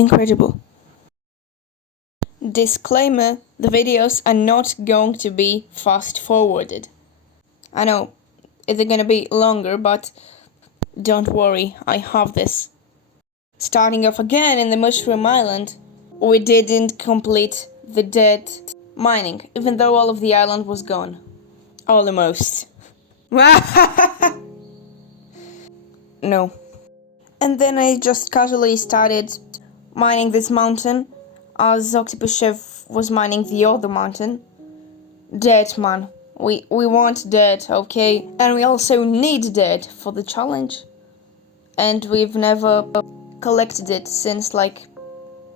incredible. Disclaimer, the videos are not going to be fast forwarded. I know, it's gonna be longer, but don't worry, I have this. Starting off again in the Mushroom Island, we didn't complete the dead mining, even though all of the island was gone. Almost. No. And then I just casually started mining this mountain, as Octopus Chef was mining the other mountain. Dirt, man. We want dirt, okay? And we also need dirt for the challenge. And we've never collected it since, like,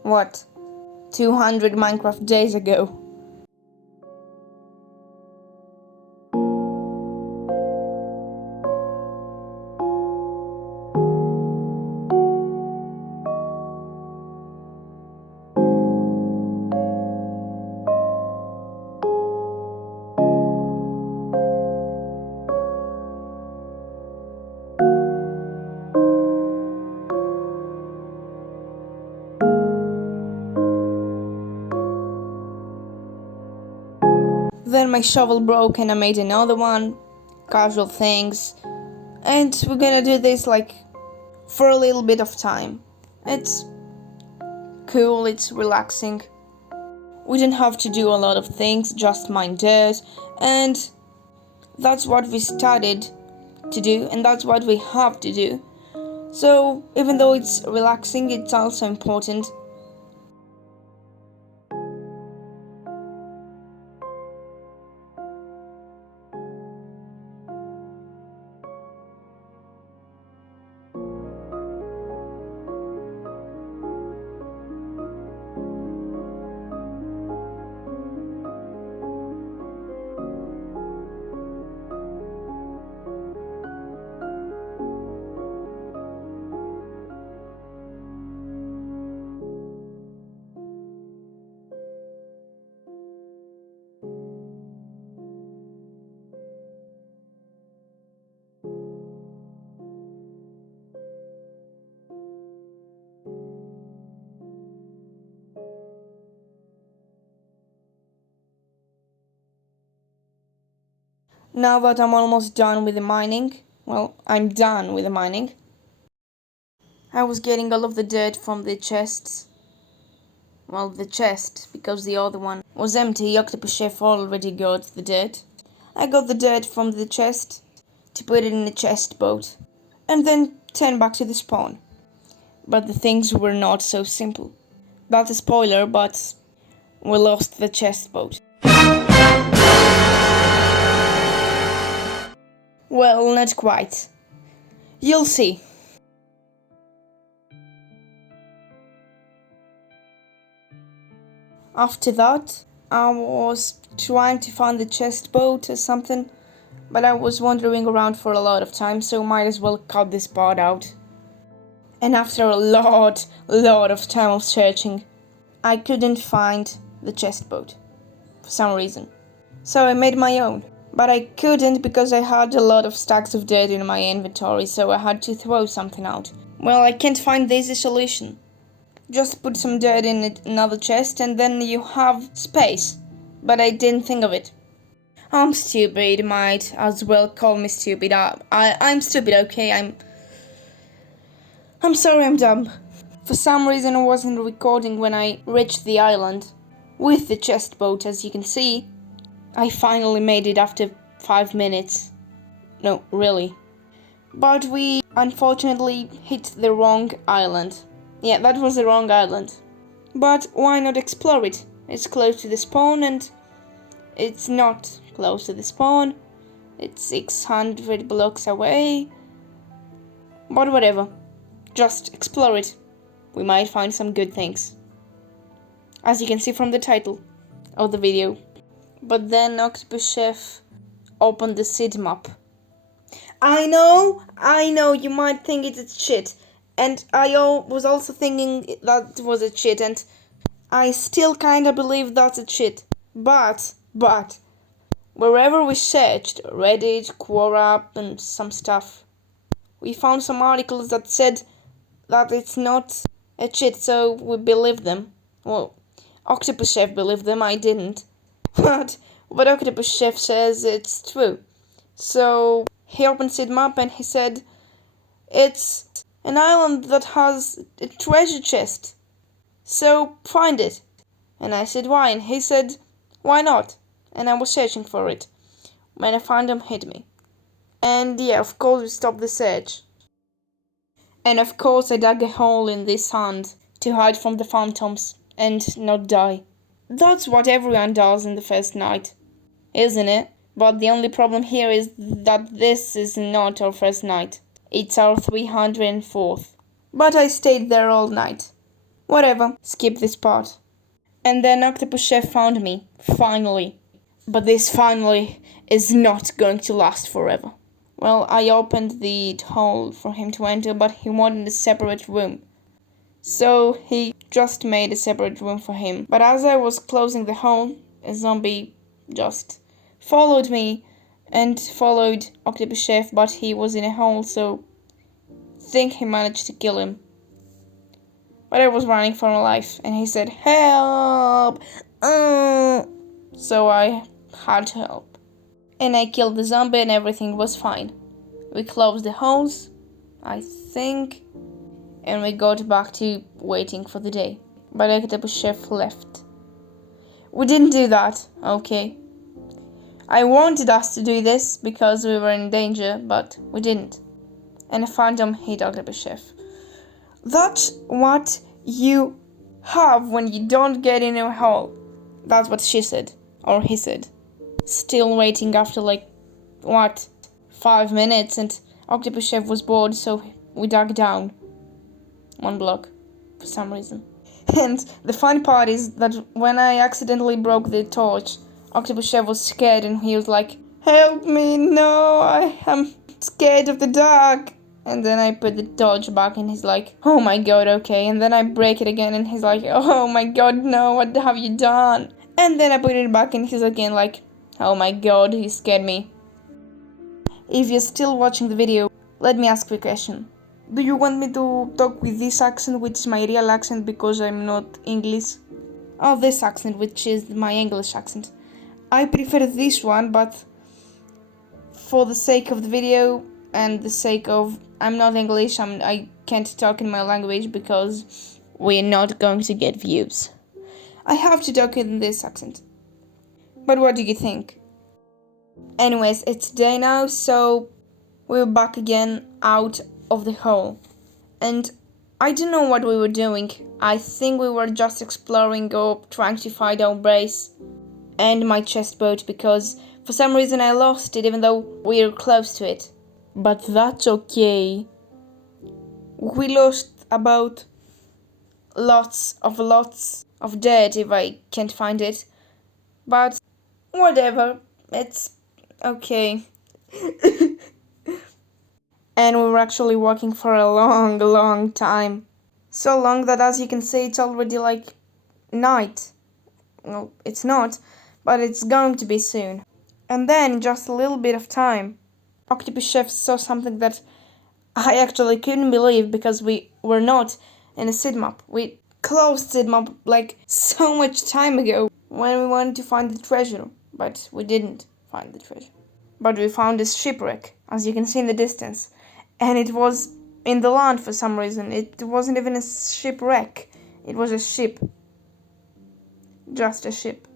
what? 200 Minecraft days ago. Then my shovel broke and I made another one. Casual things. And we're gonna do this like for a little bit of time. It's cool, it's relaxing. We didn't have to do a lot of things, just mine dirt. And that's what we started to do, and that's what we have to do. So even though it's relaxing, it's also important. Now that I'm almost done with the mining, well, I'm done with the mining. I was getting all of the dirt from the chests. Well, the chest, because the other one was empty. Octopus Chef already got the dirt. I got the dirt from the chest to put it in the chest boat, and then turn back to the spawn. But the things were not so simple. That's a spoiler, but we lost the chest boat. Well, not quite. You'll see. After that, I was trying to find the chest boat or something, but I was wandering around for a lot of time, so might as well cut this part out. And after a lot of time of searching, I couldn't find the chest boat for some reason. So I made my own. But I couldn't because I had a lot of stacks of dirt in my inventory, so I had to throw something out. Well, I can't find the easy solution. Just put some dirt in another chest and then you have space. But I didn't think of it. I'm stupid, you might as well call me stupid. I'm stupid, okay? I'm sorry, I'm dumb. For some reason I wasn't recording when I reached the island. With the chest boat, as you can see. I finally made it after 5 minutes. No, really. But we unfortunately hit the wrong island. Yeah, that was the wrong island. But why not explore it? It's close to the spawn and it's not close to the spawn. It's 600 blocks away. But whatever. Just explore it. We might find some good things. As you can see from the title of the video. But then Octopus Chef opened the seed map. I know, you might think it's shit. And I was also thinking that was a cheat, and I still kinda believe that's a cheat. But, wherever we searched, Reddit, Quora, and some stuff, we found some articles that said that it's not a cheat, so we believed them. Well, Octopus Chef believed them, I didn't. But Octopus Chef says it's true. So he opens it up and he said, it's an island that has a treasure chest. So find it. And I said, why? And he said, why not? And I was searching for it. When I found him, hit me. And yeah, of course we stopped the search. And of course I dug a hole in the sand to hide from the phantoms and not die. That's what everyone does in the first night, isn't it? But the only problem here is that this is not our first night. It's our 304th. But I stayed there all night. Whatever, skip this part. And then Octopus Chef found me, finally. But this finally is not going to last forever. Well, I opened the hole for him to enter, but he wanted a separate room. So he just made a separate room for him. But as I was closing the hole, a zombie just followed me and followed Octopus Chef, but he was in a hole, so I think he managed to kill him. But I was running for my life, and he said, help! So I had to help. And I killed the zombie and everything was fine. We closed the holes, I think, and we got back to waiting for the day. But Octopus Chef left. We didn't do that, okay? I wanted us to do this because we were in danger, but we didn't. And a phantom hit Octopus Chef. That's what you have when you don't get in a hole. That's what she said, or he said. Still waiting after 5 minutes, and Octopus Chef was bored, so we dug down 1 block for some reason. And the fun part is that when I accidentally broke the torch, Octopus Chef was scared and he was like, help me, no, I am scared of the dark. And then I put the torch back and he's like, oh my god, okay. And then I break it again and he's like, oh my god, no, what have you done? And then I put it back and he's again like, oh my god, he scared me. If you're still watching the video, let me ask you a question. Do you want me to talk with this accent, which is my real accent because I'm not English? Or this accent, which is my English accent? I prefer this one, but for the sake of the video and the sake of I'm not English, I can't talk in my language because we're not going to get views. I have to talk in this accent. But what do you think? Anyways, it's day now, so we're back again out of the hole. And I don't know what we were doing. I think we were just exploring or trying to find our base and my chest boat because for some reason I lost it even though we were close to it. But that's okay. We lost about lots of dirt if I can't find it. But whatever, it's okay. And we were actually walking for a long time. So long that as you can see it's already night. Well, it's not, but it's going to be soon. And then, just a little bit of time, Octopus Chef saw something that I actually couldn't believe because we were not in a seed map. We closed seed map so much time ago when we wanted to find the treasure, but we didn't find the treasure. But we found a shipwreck, as you can see in the distance, and it was in the land for some reason. It wasn't even a shipwreck, it was a ship. Just a ship.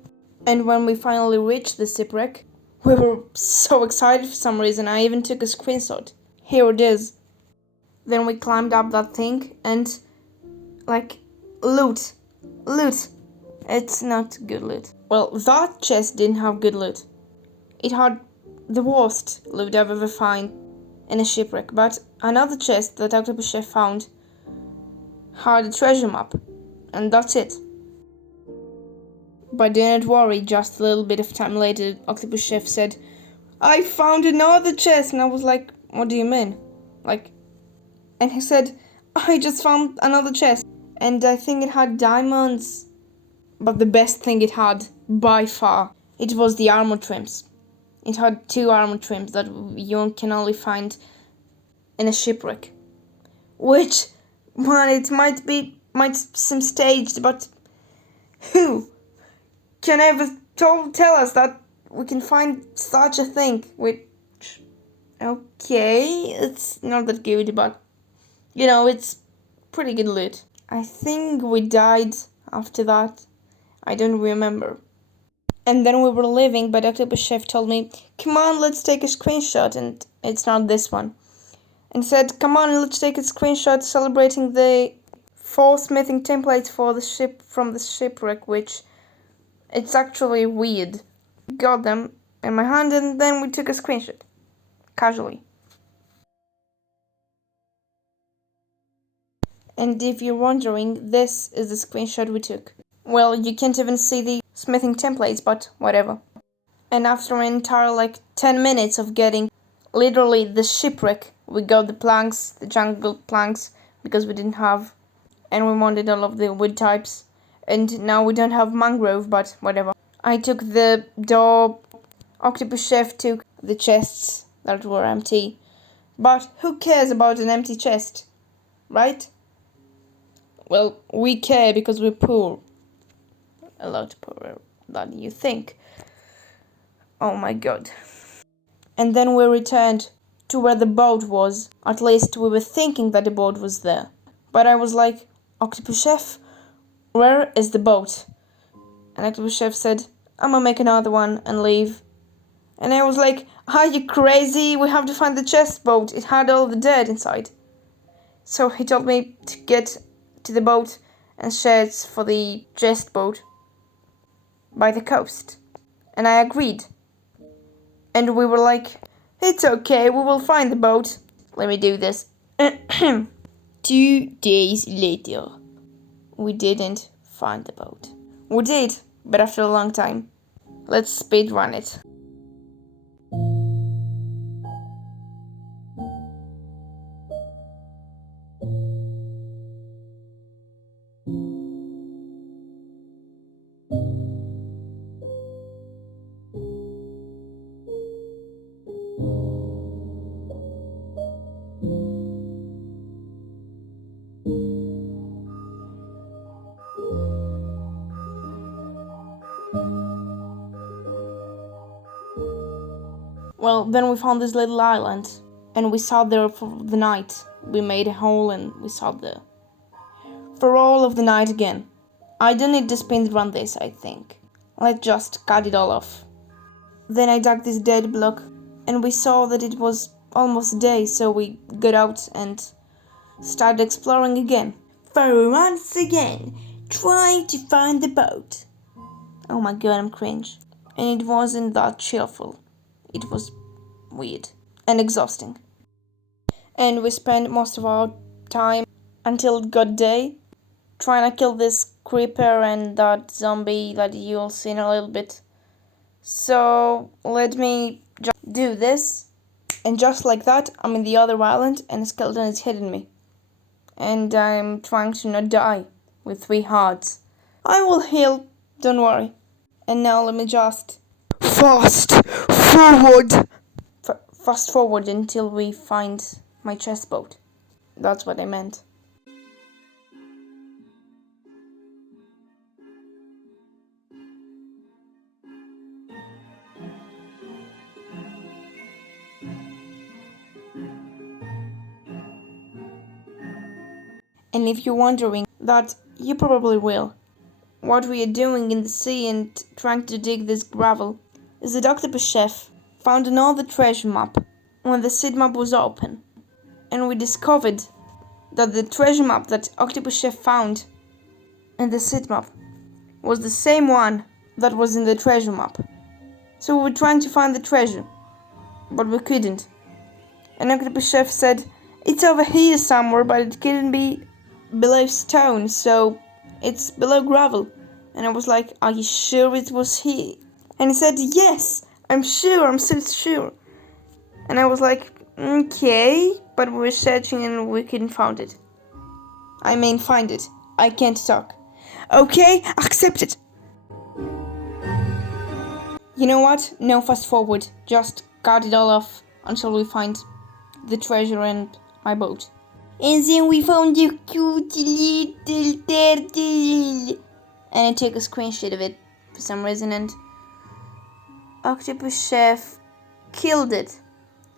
And when we finally reached the shipwreck, we were so excited for some reason. I even took a screenshot. Here it is. Then we climbed up that thing and loot. It's not good loot. Well, that chest didn't have good loot. It had the worst loot I've ever found in a shipwreck. But another chest that Octopus Chef found had a treasure map. And that's it. But do not worry, just a little bit of time later, Octopus Chef said, I found another chest! And I was like, what do you mean? And he said, I just found another chest. And I think it had diamonds. But the best thing it had, by far, it was the armor trims. It had 2 armor trims that you can only find in a shipwreck. Which, well, it might be might seem staged, but who can ever tell us that we can find such a thing? Which, okay, it's not that good, but it's pretty good loot. I think we died after that. I don't remember. And then we were leaving, but Octopus Chef told me, come on, let's take a screenshot, and it's not this one. And said, come on, let's take a screenshot celebrating the 4 smithing templates for the ship from the Shipwreck, which it's actually weird. Got them in my hand, and then we took a screenshot. Casually. And if you're wondering, this is the screenshot we took. Well, you can't even see the smithing templates, but whatever. And after an entire 10 minutes of getting literally the shipwreck, we got the planks, the jungle planks, because we didn't have, and we wanted all of the wood types. And now we don't have mangrove, but whatever. I took the door, Octopus Chef took the chests that were empty. But who cares about an empty chest, right? Well, we care because we're poor. A lot poorer than you think. Oh my god. And then we returned to where the boat was. At least we were thinking that the boat was there. But I was like, Octopus Chef, where is the boat? And Octopus Chef said, I'm gonna make another one and leave. And I was like, are you crazy? We have to find the chest boat. It had all the dirt inside. So he told me to get to the boat and search for the chest boat by the coast. And I agreed. And we were like, it's okay, we will find the boat. Let me do this. 2 days later, we didn't find the boat. We did, but after a long time. Let's speed run it. Well, then we found this little island, and we sat there for the night. We made a hole and we sat there. For all of the night again. I don't need to speed run this, I think. Let's just cut it all off. Then I dug this dead block, and we saw that it was almost day, so we got out and started exploring again. For once again, trying to find the boat. Oh my god, I'm cringe. And it wasn't that cheerful. It was weird and exhausting. And we spent most of our time until it got day trying to kill this creeper and that zombie that you'll see in a little bit. So let me just do this, and just like that I'm in the other island and a skeleton is hitting me. And I'm trying to not die with 3 hearts. I will heal, don't worry. And now let me just fast forward until we find my chest boat. That's what I meant. And if you're wondering, that you probably will, what we are doing in the sea and trying to dig this gravel is that Octopus Chef found another treasure map when the seed map was open. And we discovered that the treasure map that Octopus Chef found in the seed map was the same one that was in the treasure map. So we were trying to find the treasure, but we couldn't. And Octopus Chef said, it's over here somewhere, but it couldn't be below stone, so it's below gravel. And I was like, are you sure it was here? And he said, yes, I'm sure, I'm so sure. And I was like, okay, but we were searching and we couldn't find it. I mean, find it. I can't talk. Okay, accept it. You know what? No fast forward. Just cut it all off until we find the treasure and my boat. And then we found a cute little turtle. And I took a screenshot of it for some reason, and Octopus Chef killed it,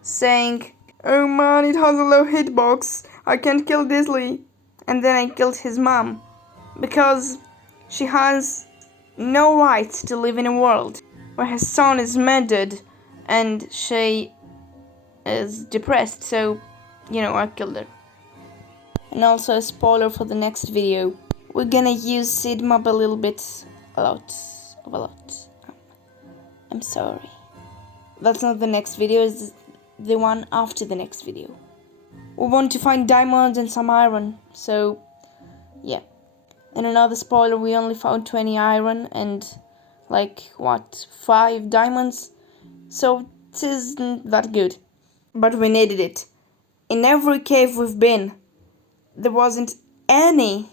saying, "Oh man, it has a low hitbox. I can't kill Disley." And then I killed his mom, because she has no right to live in a world where her son is murdered and she is depressed, so, I killed her. And also a spoiler for the next video. We're gonna use seed mob a little bit, a lot. I'm sorry. That's not the next video, it's the one after the next video. We want to find diamonds and some iron, so yeah. And another spoiler, we only found 20 iron and 5 diamonds, so it isn't that good. But we needed it. In every cave we've been, there wasn't any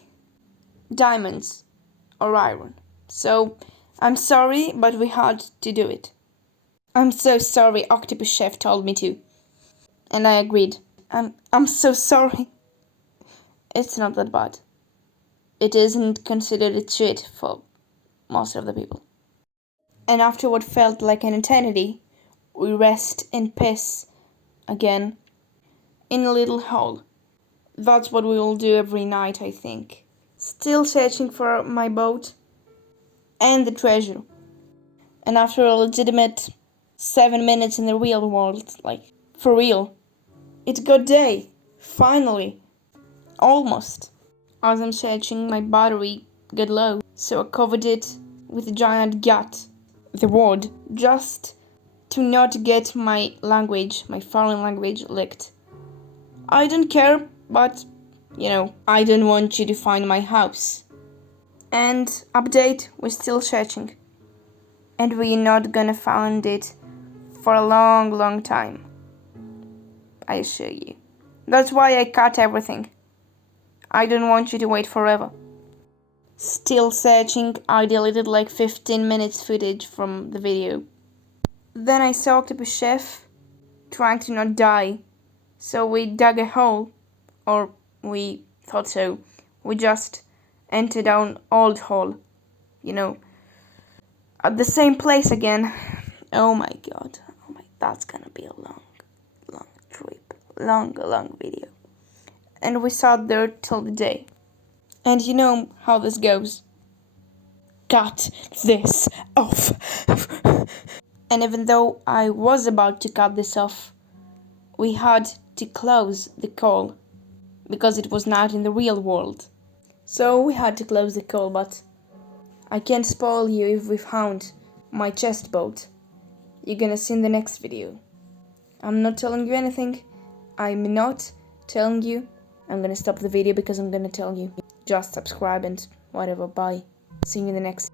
diamonds or iron. So I'm sorry, but we had to do it. I'm so sorry, Octopus Chef told me to. And I agreed. I'm so sorry. It's not that bad. It isn't considered a cheat for most of the people. And after what felt like an eternity, we rest in peace again in a little hole. That's what we will do every night, I think. Still searching for my boat and the treasure. And after a legitimate 7 minutes in the real world, for real, it got day. Finally. Almost. As I'm searching, my battery got low, so I covered it with a giant gut, the word, just to not get my foreign language, licked. I don't care, but, I don't want you to find my house. And update, we're still searching. And we're not gonna find it for a long, long time. I assure you. That's why I cut everything. I don't want you to wait forever. Still searching, I deleted 15 minutes footage from the video. Then I saw Octopus Chef trying to not die. So we dug a hole, or we thought so. We just entered down old hole, at the same place again. Oh my god, that's gonna be a long trip, long video. And we sat there till the day. And you know how this goes. Cut this off. And even though I was about to cut this off, we had to close the call because it was not in the real world. So we had to close the call, but I can't spoil you if we found my chest boat. You're gonna see in the next video. I'm not telling you anything. I'm not telling you. I'm gonna stop the video because I'm gonna tell you. Just subscribe and whatever. Bye. See you in the next